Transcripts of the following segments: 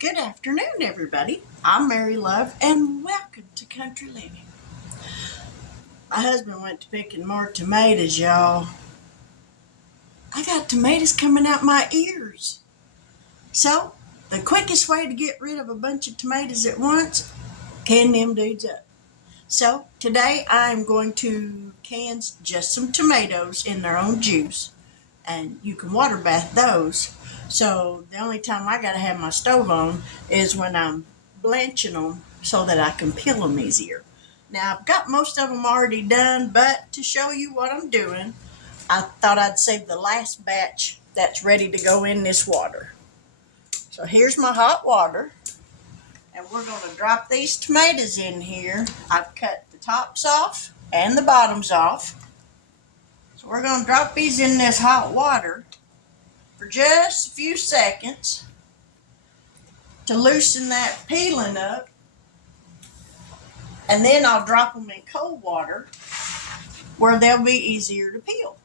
Good afternoon, everybody. I'm Mary Love, and welcome to Country Living. My husband went to picking more tomatoes, y'all. I got tomatoes coming out my ears. So, the quickest way to get rid of a bunch of tomatoes at once, can them dudes up. So, today I'm going to can just some tomatoes in their own juice, and you can water bath those. So the only time I gotta have my stove on is when I'm blanching them so that I can peel them easier. Now I've got most of them already done, but to show you what I'm doing, I thought I'd save the last batch that's ready to go in this water. So here's my hot water, and we're gonna drop these tomatoes in here. I've cut the tops off and the bottoms off. So we're gonna drop these in this hot water for just a few seconds to loosen that peeling up, and then I'll drop them in cold water where they'll be easier to peel.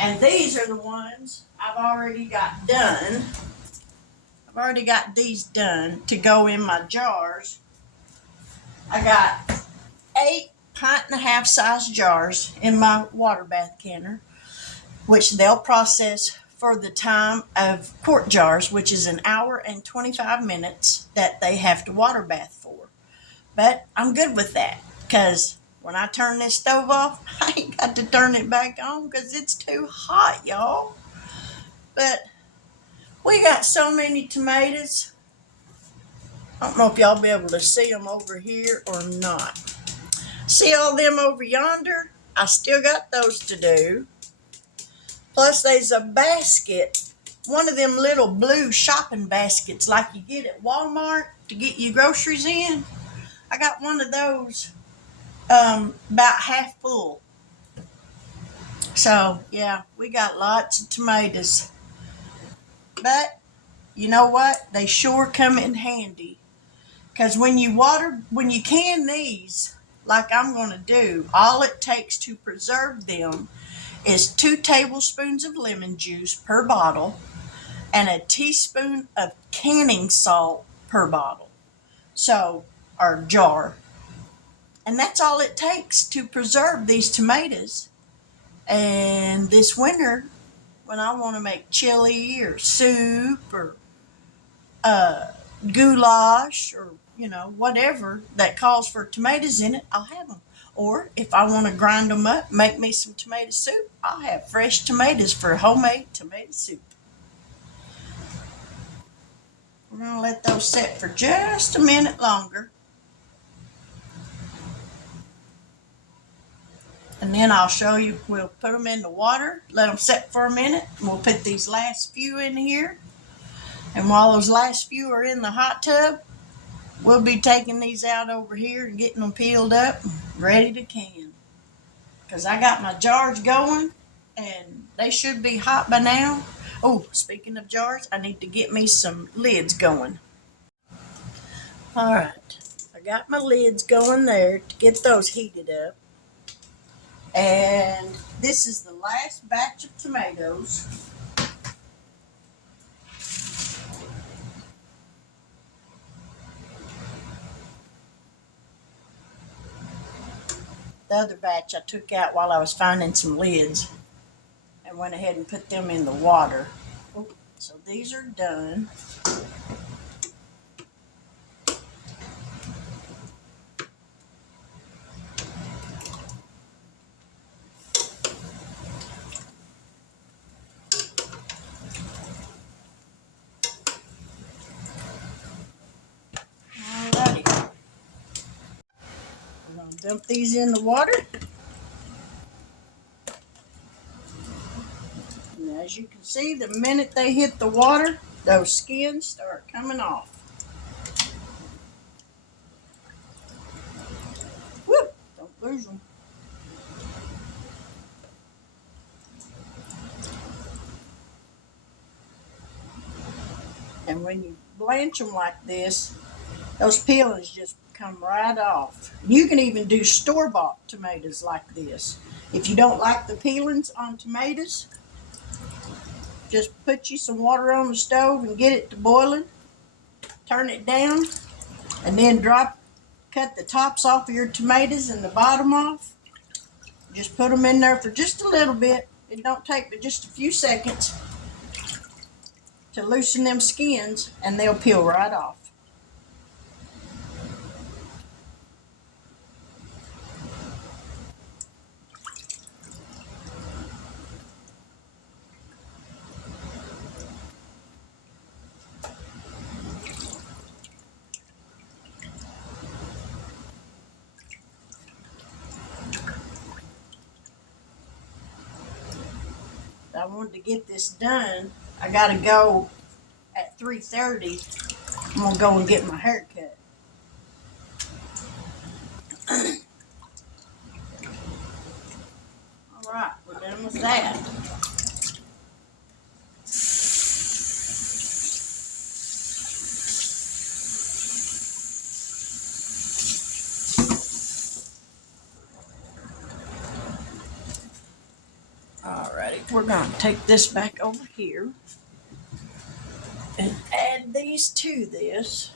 And these are the ones I've already got done. I've already got these done to go in my jars. I got 8.5 size jars in my water bath canner, which they'll process for the time of quart jars, which is an hour and 25 minutes that they have to water bath for. But I'm good with that, because when I turn this stove off, I ain't got to turn it back on because it's too hot, y'all. But we got so many tomatoes. I don't know if y'all be able to see them over here or not. See all them over yonder? I still got those to do. Plus, there's a basket, one of them little blue shopping baskets like you get at Walmart to get your groceries in. I got one of those about half full. So, yeah, we got lots of tomatoes. But, you know what? They sure come in handy. Because when you can these, like I'm going to do, all it takes to preserve them is 2 tablespoons of lemon juice per bottle and a teaspoon of canning salt per bottle. So, or jar. And that's all it takes to preserve these tomatoes. And this winter, when I want to make chili or soup or goulash or, whatever that calls for tomatoes in it, I'll have them. Or if I want to grind them up, make me some tomato soup, I'll have fresh tomatoes for homemade tomato soup. We're going to let those set for just a minute longer. And then I'll show you, we'll put them in the water, let them set for a minute, and we'll put these last few in here. And while those last few are in the hot tub, we'll be taking these out over here and getting them peeled up, ready to can. Because I got my jars going, and they should be hot by now. Oh, speaking of jars, I need to get me some lids going. All right, I got my lids going there to get those heated up. And this is the last batch of tomatoes. The other batch I took out while I was finding some lids and went ahead and put them in the water. So these are done. Alrighty. We're going to dump these in the water. And as you can see, the minute they hit the water, those skins start coming off. Woo! Don't lose them. And when you blanch them like this, those peelings just come right off. You can even do store-bought tomatoes like this. If you don't like the peelings on tomatoes, just put you some water on the stove and get it to boiling, turn it down, and then cut the tops off of your tomatoes and the bottom off. Just put them in there for just a little bit. It don't take but just a few seconds to loosen them skins, and they'll peel right off. I wanted to get this done. I gotta go at 3:30. I'm gonna go and get my hair cut. All right, we're done with that. Alrighty, we're gonna take this back over here and add these to this.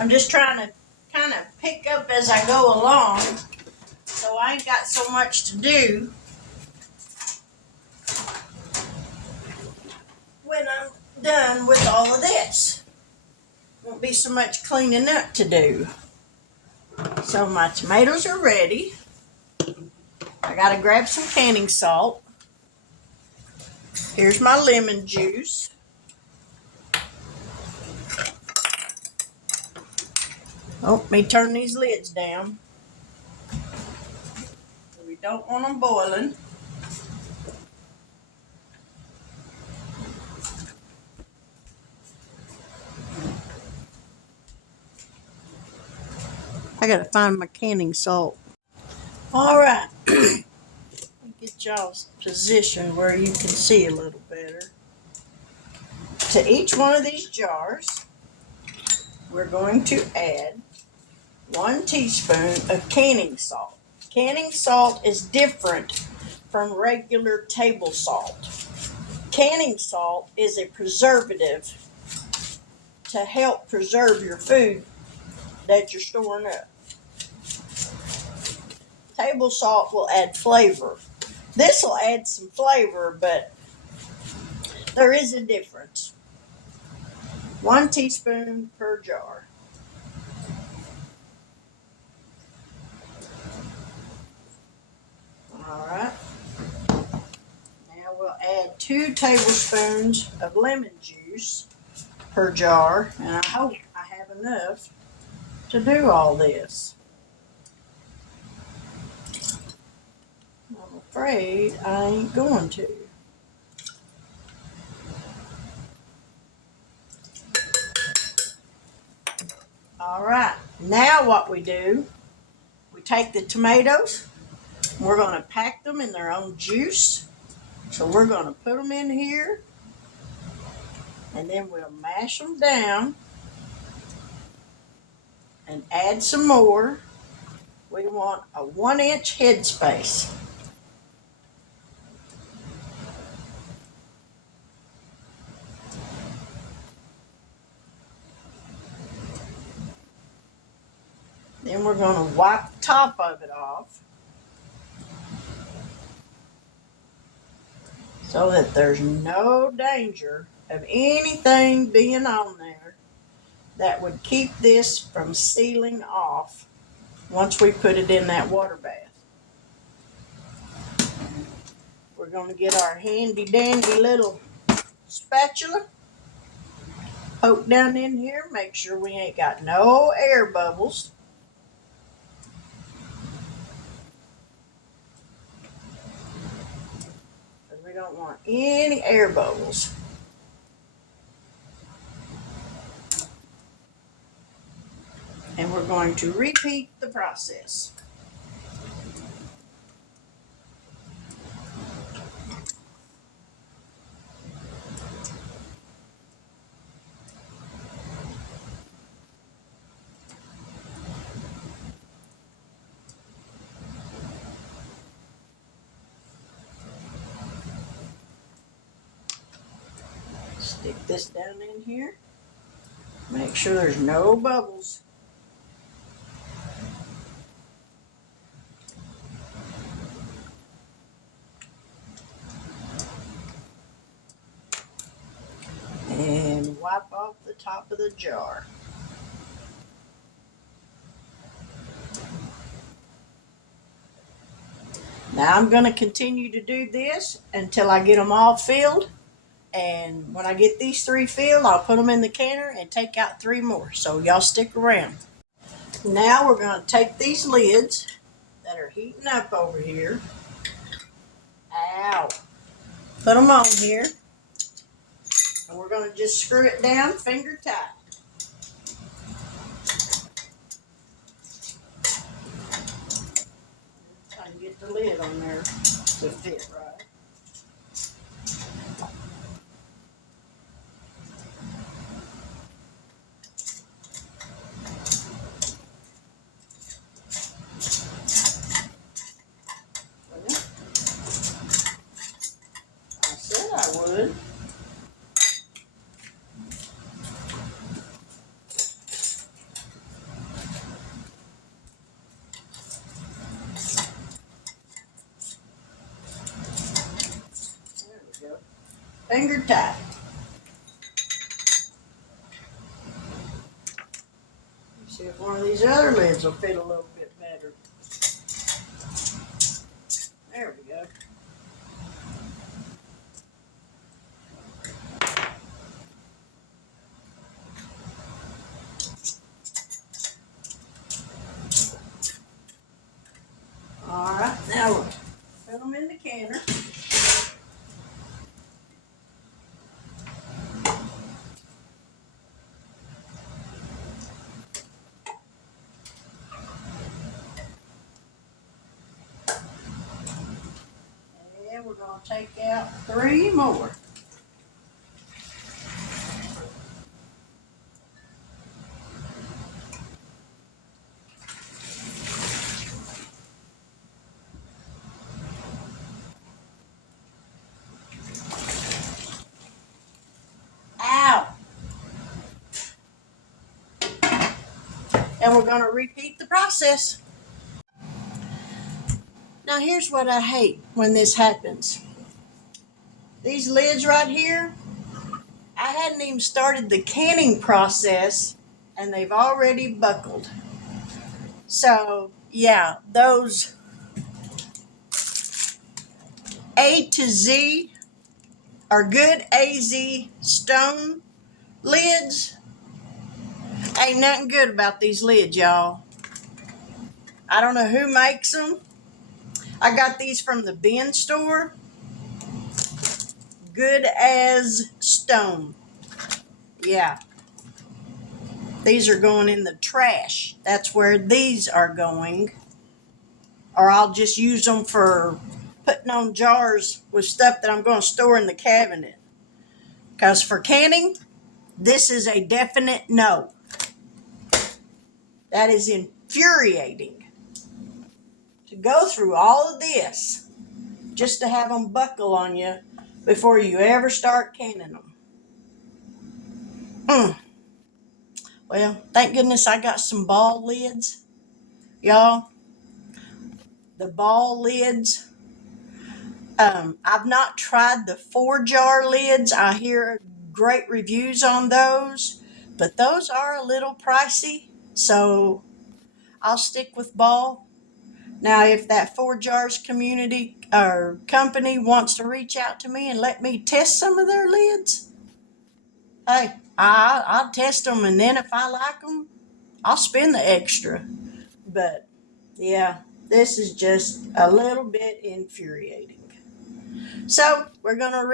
I'm just trying to kind of pick up as I go along, so I ain't got so much to do when I'm done with all of this. Won't be so much cleaning up to do. So my tomatoes are ready. I gotta grab some canning salt. Here's my lemon juice. Oh, let me turn these lids down. We don't want them boiling. I gotta find my canning salt. All right. Get y'all's position where you can see a little better. To each one of these jars, we're going to add 1 teaspoon of canning salt. Canning salt is different from regular table salt. Canning salt is a preservative to help preserve your food that you're storing up. Table salt will add flavor. This will add some flavor, but there is a difference. 1 teaspoon per jar. All right. Now we'll add 2 tablespoons of lemon juice per jar, and I hope I have enough to do all this. I'm afraid I ain't going to. All right, now what we do, we take the tomatoes, we're going to pack them in their own juice. So we're going to put them in here, and then we'll mash them down and add some more. We want a 1-inch headspace. Then we're going to wipe the top of it off so that there's no danger of anything being on there that would keep this from sealing off once we put it in that water bath. We're going to get our handy dandy little spatula, poke down in here, make sure we ain't got no air bubbles. Because we don't want any air bubbles. And we're going to repeat the process. Stick this down in here. Make sure there's no bubbles. And wipe off the top of the jar. Now I'm going to continue to do this until I get them all filled. And when I get these 3 filled, I'll put them in the canner and take out 3 more. So y'all stick around. Now we're going to take these lids that are heating up over here. Ow. Put them on here. And we're going to just screw it down finger tight. Try to get the lid on there to fit right. I would. There we go. Finger tight. See if one of these other lids will fit a little bit better. There we go. Alright, now we'll put them in the canner. And we're going to take out 3 more. And we're going to repeat the process. Now here's what I hate when this happens. These lids right here, I hadn't even started the canning process and they've already buckled. So yeah, those A to Z are good AZ stone lids. Ain't nothing good about these lids, y'all. I don't know who makes them. I got these from the bin store. Good as stone. Yeah. These are going in the trash. That's where these are going. Or I'll just use them for putting on jars with stuff that I'm going to store in the cabinet. Because for canning, this is a definite no. That is infuriating. To go through all of this just to have them buckle on you before you ever start canning them. Well, thank goodness I got some ball lids. Y'all, the ball lids. I've not tried the 4-jar lids. I hear great reviews on those, but those are a little pricey, so I'll stick with Ball. Now, if that 4 Jars community or company wants to reach out to me and let me test some of their lids, hey, I'll test them, and then if I like them, I'll spend the extra. But yeah, this is just a little bit infuriating. So we're gonna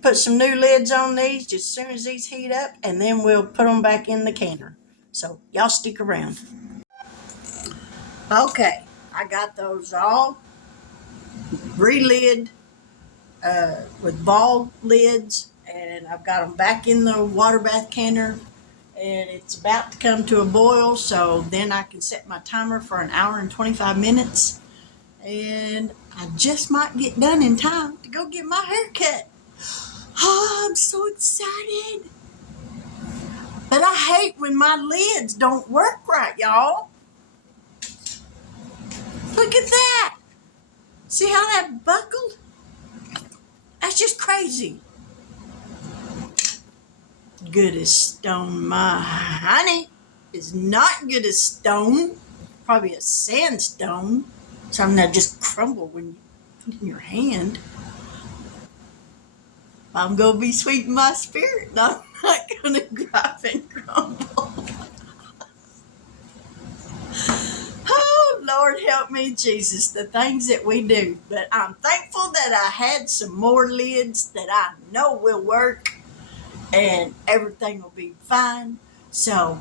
put some new lids on these just as soon as these heat up, and then we'll put them back in the canner. So y'all stick around. Okay, I got those all relid with Ball lids, and I've got them back in the water bath canner, and it's about to come to a boil, so then I can set my timer for an hour and 25 minutes, and I just might get done in time to go get my hair cut. Oh, I'm so excited. But I hate when my lids don't work right, y'all. Look at that. See how that buckled? That's just crazy. Good as stone. My honey is not good as stone. Probably a sandstone. Something that just crumble when you put it in your hand. I'm going to be sweet in my spirit. No, I'm not going to gripe and crumble. Oh, Lord help me, Jesus, the things that we do. But I'm thankful that I had some more lids that I know will work, and everything will be fine. So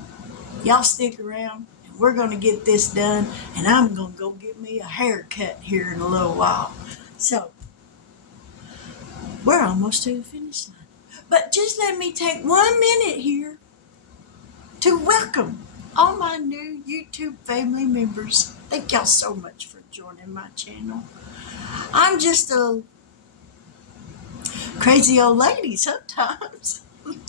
y'all stick around, and we're going to get this done, and I'm going to go get me a haircut here in a little while. So we're almost to the finish line. But just let me take 1 minute here to welcome all my new YouTube family members. Thank y'all so much for joining my channel. I'm just a crazy old lady sometimes. I'm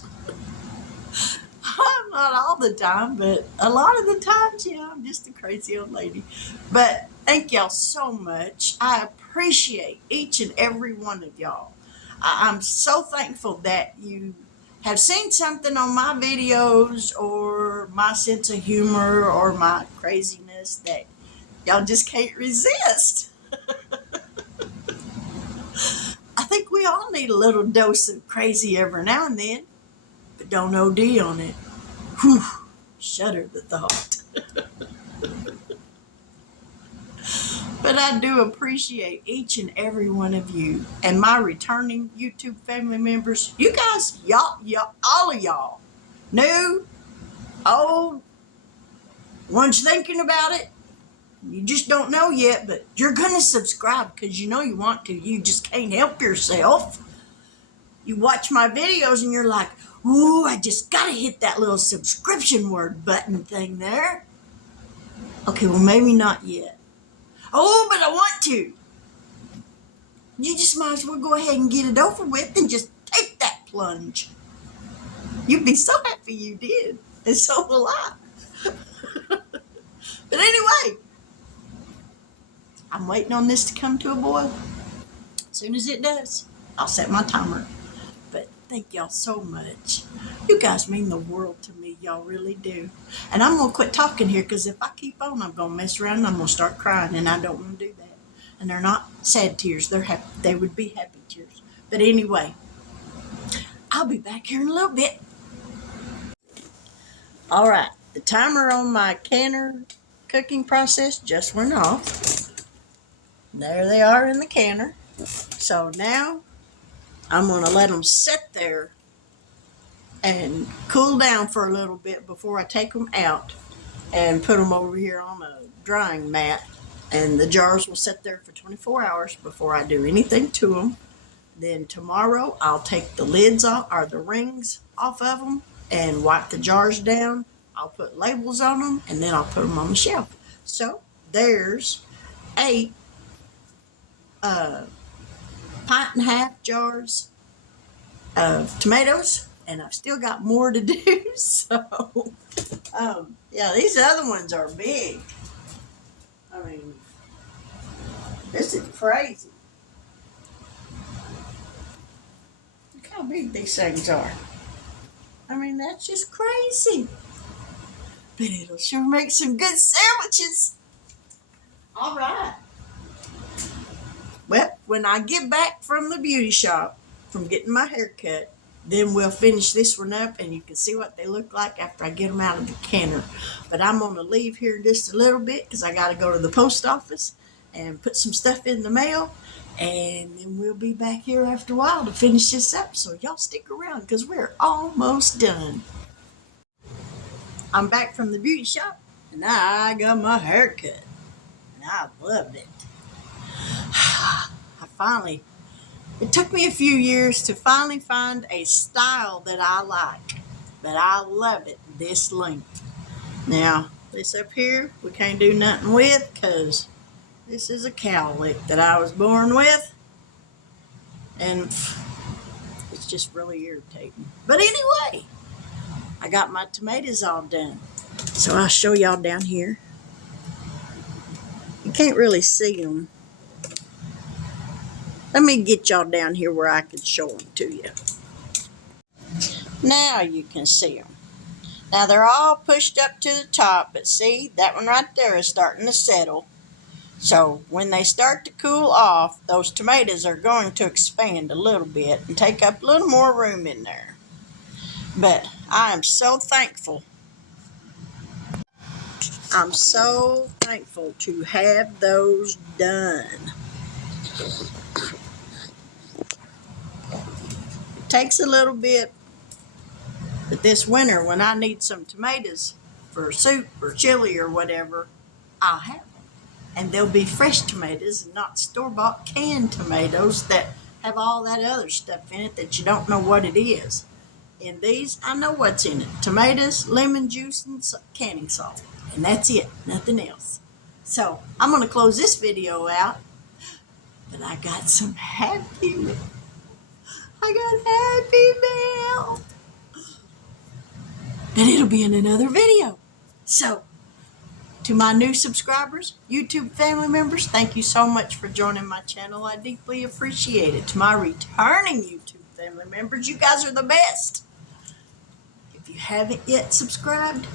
not all the time, but a lot of the times, yeah, I'm just a crazy old lady. But thank y'all so much. I appreciate each and every one of y'all. I'm so thankful that you have seen something on my videos, or my sense of humor, or my craziness that y'all just can't resist. I think we all need a little dose of crazy every now and then, but don't OD on it. Whew, shudder the thought. But I do appreciate each and every one of you, and my returning YouTube family members. You guys, y'all, all of y'all, new, old, ones thinking about it. You just don't know yet, but you're going to subscribe because you know you want to. You just can't help yourself. You watch my videos and you're like, ooh, I just got to hit that little subscription word button thing there. Okay, well, maybe not yet. Oh, but I want to. You just might as well go ahead and get it over with and just take that plunge. You'd be so happy you did, and so will I. But anyway, I'm waiting on this to come to a boil. As soon as it does, I'll set my timer. But thank y'all so much. You guys mean the world to me. Y'all really do. And I'm going to quit talking here, because if I keep on, I'm going to mess around and I'm going to start crying, and I don't want to do that. And they're not sad tears. They're happy. They would be happy tears. But anyway, I'll be back here in a little bit. All right. The timer on my canner cooking process just went off. There they are in the canner. So now I'm going to let them sit there and cool down for a little bit before I take them out and put them over here on a drying mat. And the jars will sit there for 24 hours before I do anything to them. Then tomorrow I'll take the lids off, or the rings off of them, and wipe the jars down. I'll put labels on them, and then I'll put them on the shelf. So there's 8 pint-and-a-half jars of tomatoes, and I've still got more to do. So yeah, these other ones are big. I mean, this is crazy. Look how big these things are. I mean, mean, that's just crazy. But it'll sure make some good sandwiches. All right. Well, when I get back from the beauty shop, from getting my hair cut, then we'll finish this one up and you can see what they look like after I get them out of the canner. But I'm going to leave here just a little bit because I got to go to the post office and put some stuff in the mail. And then we'll be back here after a while to finish this up. So y'all stick around because we're almost done. I'm back from the beauty shop and I got my hair cut. And I loved it. It took me a few years to finally find a style that I like, but I love it this length. Now, this up here, we can't do nothing with because this is a cowlick that I was born with, and it's just really irritating. But anyway, I got my tomatoes all done. So I'll show y'all down here. You can't really see them. Let me get y'all down here where I can show them to you. Now you can see them. Now they're all pushed up to the top, but see, that one right there is starting to settle. So when they start to cool off, those tomatoes are going to expand a little bit and take up a little more room in there. But I am so thankful. I'm so thankful to have those done. It takes a little bit, but this winter when I need some tomatoes for soup or chili or whatever, I'll have them. And they'll be fresh tomatoes and not store-bought canned tomatoes that have all that other stuff in it that you don't know what it is. In these, I know what's in it. Tomatoes, lemon juice, and canning salt. And that's it. Nothing else. So, I'm going to close this video out. But I got some happy mail. I got happy mail. But it'll be in another video. So, to my new subscribers, YouTube family members, thank you so much for joining my channel. I deeply appreciate it. To my returning YouTube family members, you guys are the best. If you haven't yet subscribed,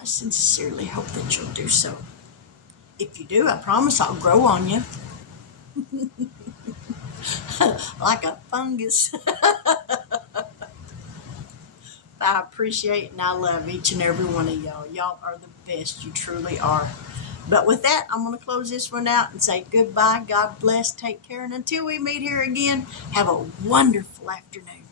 I sincerely hope that you'll do so. If you do, I promise I'll grow on you. Like a fungus. I appreciate and I love each and every one of y'all. Y'all are the best. You truly are. But with that, I'm going to close this one out and say goodbye. God bless. Take care. And until we meet here again, have a wonderful afternoon.